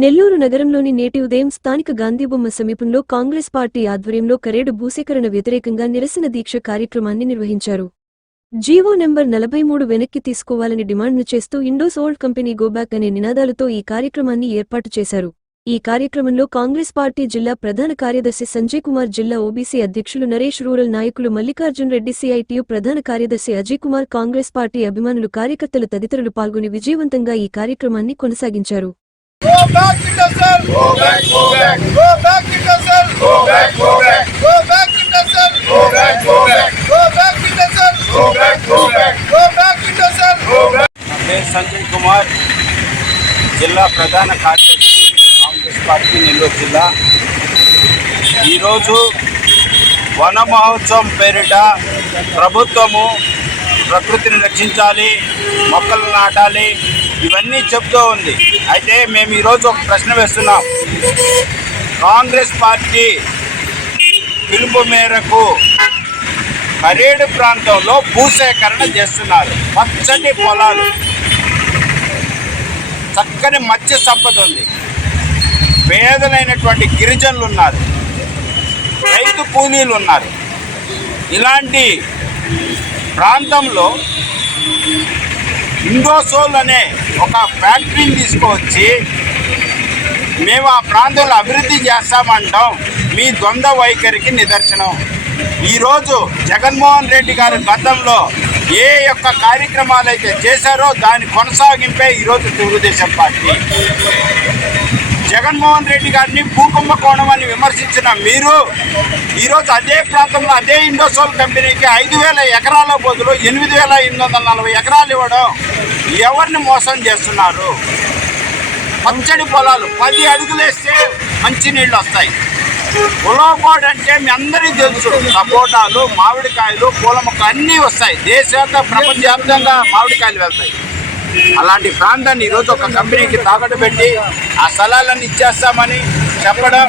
నెల్లూరు నగరంలోని నేటి ఉదయం స్థానిక గాంధీబొమ్మ సమీపంలో కాంగ్రెస్ పార్టీ ఆధ్వర్యంలో కరేడు భూసేకరణ వ్యతిరేకంగా నిరసన దీక్ష కార్యక్రమాన్ని నిర్వహించారు. జీవో నెంబర్ నలభై మూడు వెనక్కి తీసుకోవాలని డిమాండ్ను చేస్తూ ఇండోస్ ఓల్డ్ కంపెనీ గోబ్యాక్ అనే నినాదాలతో ఈ కార్యక్రమాన్ని ఏర్పాటు చేశారు. ఈ కార్యక్రమంలో కాంగ్రెస్ పార్టీ జిల్లా ప్రధాన కార్యదర్శి సంజయ్ కుమార్ జిల్లా ఓబీసీ అధ్యక్షులు నరేష్ రూరల్ నాయకులు మల్లికార్జున్ రెడ్డి సిఐటియు ప్రధాన కార్యదర్శి అజయ్ కుమార్ కాంగ్రెస్ పార్టీ అభిమానులు కార్యకర్తలు తదితరులు పాల్గొని విజయవంతంగా ఈ కార్యక్రమాన్ని కొనసాగించారు. Go back to the cell. Go back, go back. Go back to the cell. Go back, go back. Go back to the cell. Go back, go back. Go back to the cell. Go back, go back. Go back to the cell. Go back. నా పేరు సంజయ్ కుమార్ జిల్లా ప్రధాన కార్యదర్శి Congress party Nellore జిల్లా ఈరోజు వన మహోత్సవం పేరిట ప్రభుత్వము ప్రకృతిని రక్షించాలి మొక్కలు నాటాలి ఇవన్నీ చెప్తూ ఉంది. అయితే మేము ఈరోజు ఒక ప్రశ్న వేస్తున్నాం. కాంగ్రెస్ పార్టీ పిలుపు మేరకు పరేడు ప్రాంతంలో భూసేకరణ చేస్తున్నారు. పచ్చని పొలాలు. చక్కని మత్స్య సంపద ఉంది. పేదలైనటువంటి గిరిజనులు ఉన్నారు. రైతు కూలీలు ఉన్నారు. ఇలాంటి ప్రాంతంలో ఇండోసోల్ అనే ఒక ఫ్యాక్టరీని తీసుకువచ్చి మేము ఆ ప్రాంతంలో అభివృద్ధి చేస్తామంటాం. మీ ద్వంద్వ వైఖరికి నిదర్శనం. ఈరోజు జగన్మోహన్ రెడ్డి గారు గతంలో ఏ యొక్క కార్యక్రమాలు అయితే చేశారో దాని కొనసాగింపే ఈరోజు తెలుగుదేశం పార్టీ. జగన్మోహన్ రెడ్డి గారిని భూకంప కోణం అని విమర్శించిన మీరు ఈరోజు అదే ప్రాంతంలో అదే ఇండోసోల్ కంపెనీకి ఐదు వేల ఎకరాల బదులు ఎనిమిది వేల ఎనిమిది వందల నలభై ఎకరాలు ఇవ్వడం ఎవరిని మోసం చేస్తున్నారు? పచ్చడి పొలాలు పది అడుగులేస్తే మంచినీళ్ళు వస్తాయి. ఉలవపాడు అంటే మీ అందరికీ తెలుసు సపోటాలు మామిడికాయలు పూల మొక్కలు అన్నీ వస్తాయి. దేశవ్యాప్త ప్రపంచవ్యాప్తంగా మామిడికాయలు వెళ్తాయి. అలాంటి ప్రాంతాన్ని ఈరోజు ఒక కంపెనీకి తాకట్టు పెట్టి ఆ స్థలాలన్నీ ఇచ్చేస్తామని చెప్పడం.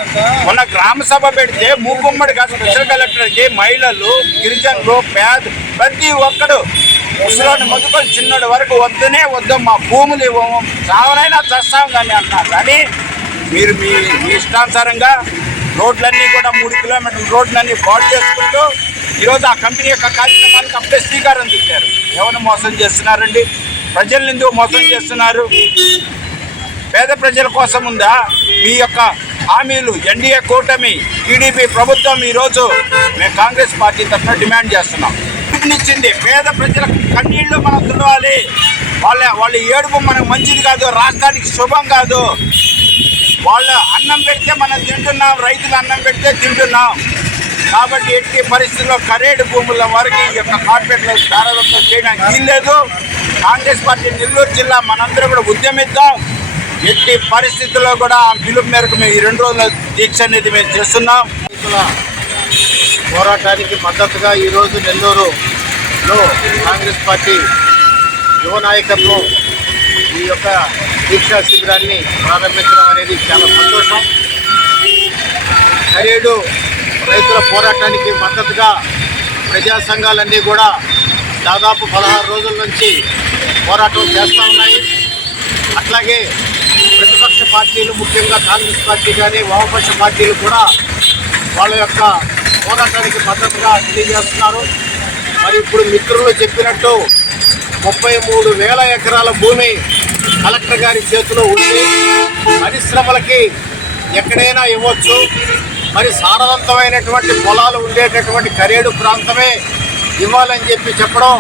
మొన్న గ్రామ సభ పెడితే మూకుమ్మడి కాదు స్పెషల్ కలెక్టర్కి మహిళలు గిరిజనులు పేద ప్రతి ఒక్కడు ముసలోని మొదలుకొని చిన్నోడి వరకు వద్దనే వద్దు మా భూములు ఇవ్వము చావనైనా చస్తాం కానీ అన్నారు కానీ మీరు మీ ఇష్టానుసారంగా రోడ్లన్నీ కూడా మూడు కిలోమీటర్ల రోడ్లన్నీ పాడు చేసుకుంటూ ఈరోజు ఆ కంపెనీ యొక్క కార్యక్రమానికి అప్పుడే శ్రీకారం చుట్టారు. ఎవరిని మోసం చేస్తున్నారండి? ప్రజల్ని ఎందుకు మోసం చేస్తున్నారు. పేద ప్రజల కోసం ఉందా? మీ యొక్క హామీలు ఎన్డీఏ కూటమి టీడీపీ ప్రభుత్వం ఈరోజు మేము కాంగ్రెస్ పార్టీ తరఫున డిమాండ్ చేస్తున్నాం. ఇచ్చింది పేద ప్రజల కన్నీళ్ళు మనం తుడవాలి వాళ్ళ వాళ్ళ ఏడుపు మనకు మంచిది కాదు రాష్ట్రానికి శుభం కాదు. వాళ్ళ అన్నం పెడితే మనం తింటున్నాం రైతులు అన్నం పెడితే తింటున్నాం. కాబట్టి ఎట్టి పరిస్థితుల్లో కరేడు భూముల వరకు ఈ యొక్క కార్పొరేట్లు ప్రారంభం చేయడానికి వీల్లేదు. కాంగ్రెస్ పార్టీ నెల్లూరు జిల్లా మనందరం కూడా ఉద్యమిద్దాం. ఎట్టి పరిస్థితుల్లో కూడా ఆ పిలుపు మేరకు మేము ఈ రెండు రోజుల దీక్ష అనేది మేము చేస్తున్నాం. రైతుల పోరాటానికి మద్దతుగా ఈరోజు నెల్లూరులో కాంగ్రెస్ పార్టీ యువ నాయకత్వం ఈ యొక్క దీక్షా శిబిరాన్ని ప్రారంభించడం అనేది చాలా సంతోషం. ఖరీడు రైతుల పోరాటానికి మద్దతుగా ప్రజా సంఘాలన్నీ కూడా దాదాపు పదహారు రోజుల నుంచి పోరాటం చేస్తూ ఉన్నాయి. అట్లాగే ప్రతిపక్ష పార్టీలు ముఖ్యంగా కాంగ్రెస్ పార్టీ కానీ వామపక్ష పార్టీలు కూడా వాళ్ళ యొక్క పోరాటానికి మద్దతుగా తెలియజేస్తున్నారు. మరి ఇప్పుడు మిత్రులు చెప్పినట్టు ముప్పై మూడు వేల ఎకరాల భూమి కలెక్టర్ గారి చేతిలో ఉంది. పరిశ్రమలకి ఎక్కడైనా ఇవ్వచ్చు. మరి సారవంతమైనటువంటి పొలాలు ఉండేటటువంటి కరేడు ప్రాంతమే ఇవ్వాలని చెప్పి చెప్పడం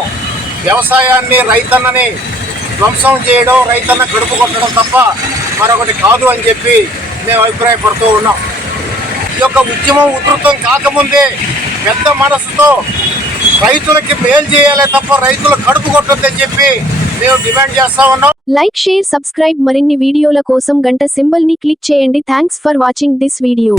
వ్యవసాయాన్ని రైతన్నని ధ్వంసం చేయడం రైతన్న కడుపు కొట్టడం తప్ప మరొకటి కాదు అని చెప్పి మేము అభిప్రాయపడుతూ ఉన్నాం. ఈ యొక్క ఉద్యమం ఉధృతం కాకముందే పెద్ద మనసుతో రైతులకి మేలు చేయాలి తప్ప రైతులు కడుపు కొట్టొద్దని చెప్పి మేము డిమాండ్ చేస్తా ఉన్నాం. లైక్ షేర్ సబ్స్క్రైబ్ మరిన్ని వీడియోల కోసం గంట సింబల్ని క్లిక్ చేయండి. Thanks for watching this video.